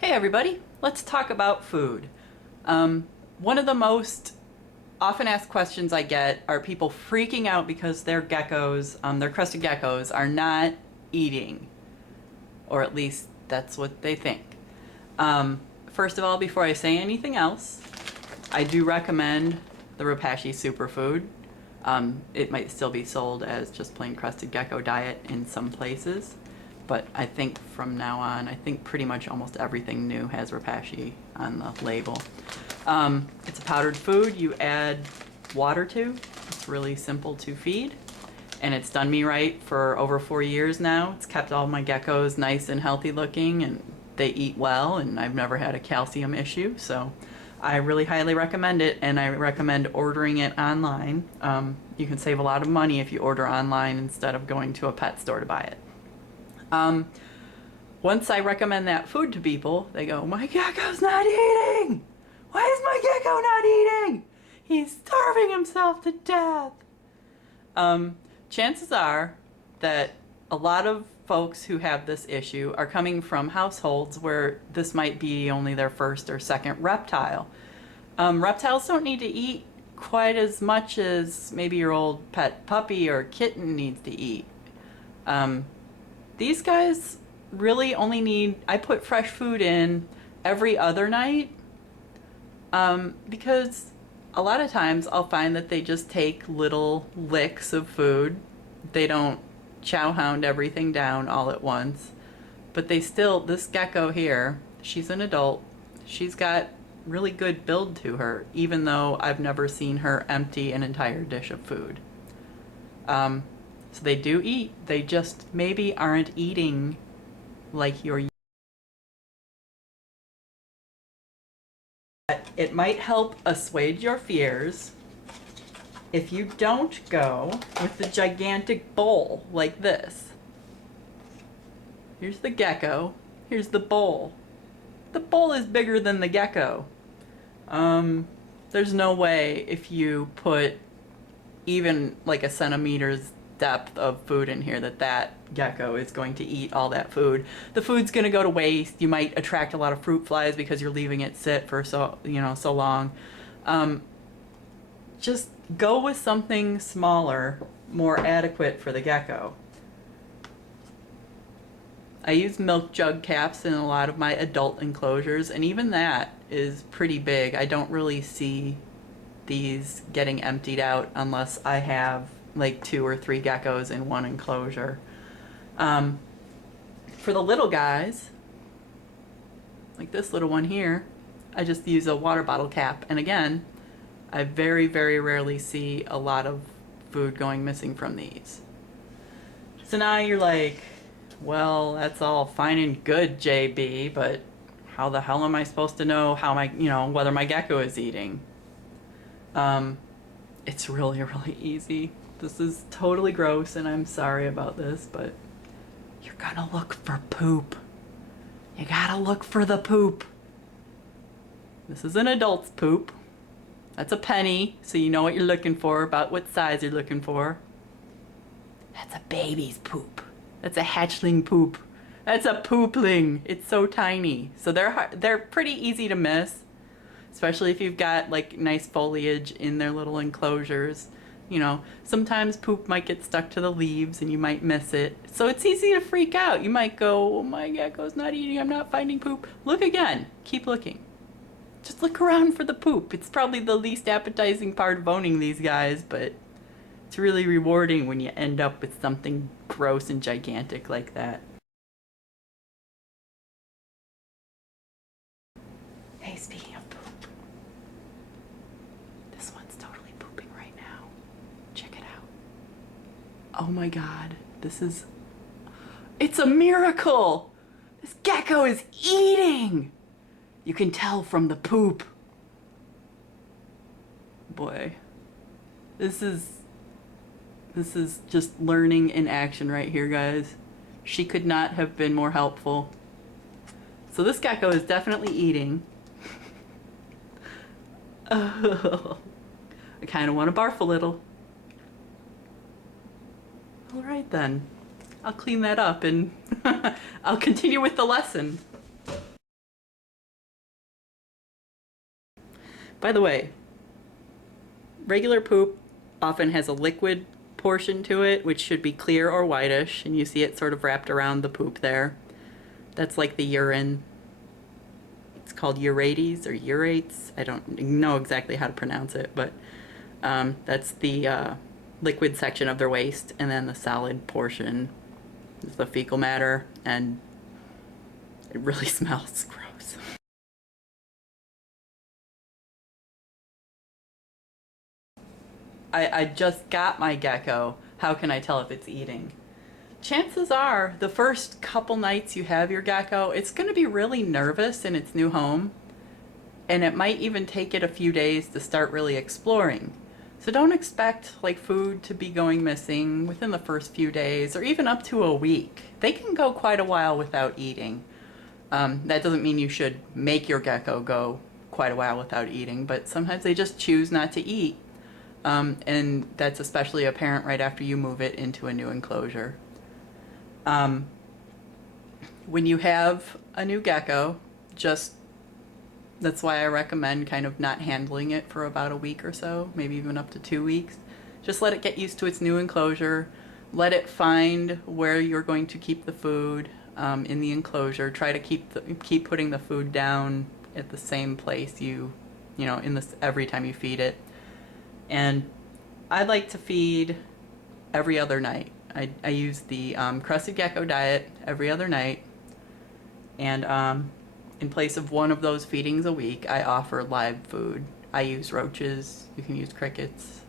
Hey everybody, let's talk about food. One of the most often asked questions I get are people freaking out because their geckos, their crested geckos, are not eating, or at least that's what they think. First of all, before I say anything else, I do recommend the Repashy superfood. It might still be sold as just plain crested gecko diet in some places. But I think from now on, I think pretty much almost everything new has Repashy on the label. It's a powdered food you add water to. It's really simple to feed. And it's done me right for over 4 years now. It's kept all my geckos nice and healthy looking, and they eat well, and I've never had a calcium issue. So I really highly recommend it, and I recommend ordering it online. You can save a lot of money if you order online instead of going to a pet store to buy it. Once I recommend that food to people, they go, "My gecko's not eating! Why is my gecko not eating? He's starving himself to death." Chances are that a lot of folks who have this issue are coming from households where this might be only their first or second reptile. Reptiles don't need to eat quite as much as maybe your old pet puppy or kitten needs to eat. These guys really only need, I put fresh food in every other night because a lot of times I'll find that they just take little licks of food. They don't chow hound everything down all at once, but they still, this gecko here, she's an adult. She's got really good build to her, even though I've never seen her empty an entire dish of food. So they do eat, they just maybe aren't eating like you're. It might help assuage your fears if you don't go with the gigantic bowl like this. Here's the gecko, here's the bowl. The bowl is bigger than the gecko. There's no way if you put even like a centimeter's depth of food in here that gecko is going to eat all that food. The food's going to go to waste. You might attract a lot of fruit flies because you're leaving it sit for so long. Just go with something smaller, more adequate for the gecko. I use milk jug caps in a lot of my adult enclosures, and even that is pretty big. I don't really see these getting emptied out unless I have like 2 or 3 geckos in one enclosure. For the little guys, like this little one here, I just use a water bottle cap. And again, I very, very rarely see a lot of food going missing from these. So now you're like, well, that's all fine and good, JB, but how the hell am I supposed to know how whether my gecko is eating? It's really, really easy. This is totally gross, and I'm sorry about this, but you're gonna look for poop. You gotta look for the poop. This is an adult's poop. That's a penny, so you know what you're looking for, about what size you're looking for. That's a baby's poop. That's a hatchling poop. That's a poopling. It's so tiny. So they're pretty easy to miss, especially if you've got like nice foliage in their little enclosures. Sometimes poop might get stuck to the leaves and you might miss it. So it's easy to freak out. You might go, "Oh, my gecko's not eating, I'm not finding poop." Look again, keep looking. Just look around for the poop. It's probably the least appetizing part of owning these guys, but it's really rewarding when you end up with something gross and gigantic like that. Hey, speaking of poop, this one's totally pooping right now. Check it out. Oh my God, it's a miracle! This gecko is eating! You can tell from the poop. Boy, this is just learning in action right here, guys. She could not have been more helpful. So this gecko is definitely eating. Oh, I kind of want to barf a little. All right then, I'll clean that up and I'll continue with the lesson. By the way, regular poop often has a liquid portion to it, which should be clear or whitish, and you see it sort of wrapped around the poop there. That's like the urine. It's called urates or urates. I don't know exactly how to pronounce it, but that's the liquid section of their waste, and then the solid portion is the fecal matter, and it really smells gross. I just got my gecko. How can I tell if it's eating? Chances are the first couple nights you have your gecko, it's going to be really nervous in its new home, and it might even take it a few days to start really exploring. So don't expect like food to be going missing within the first few days or even up to a week. They can go quite a while without eating. That doesn't mean you should make your gecko go quite a while without eating, but sometimes they just choose not to eat. And that's especially apparent right after you move it into a new enclosure. When you have a new gecko, that's why I recommend kind of not handling it for about a week or so, maybe even up to 2 weeks. Just let it get used to its new enclosure. Let it find where you're going to keep the food in the enclosure. Try to keep putting the food down at the same place every time you feed it. And I like to feed every other night. I use the Crested Gecko diet every other night, and in place of one of those feedings a week, I offer live food. I use roaches. You can use crickets.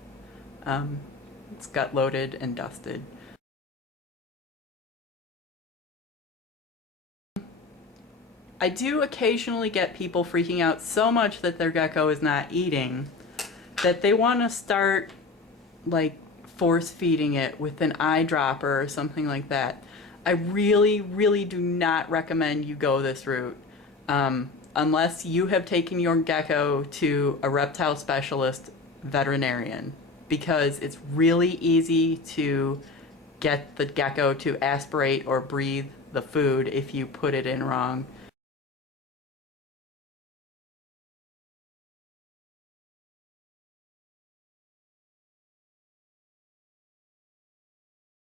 It's gut loaded and dusted. I do occasionally get people freaking out so much that their gecko is not eating that they want to start like force feeding it with an eyedropper or something like that. I really, really do not recommend you go this route unless you have taken your gecko to a reptile specialist veterinarian, because it's really easy to get the gecko to aspirate or breathe the food if you put it in wrong.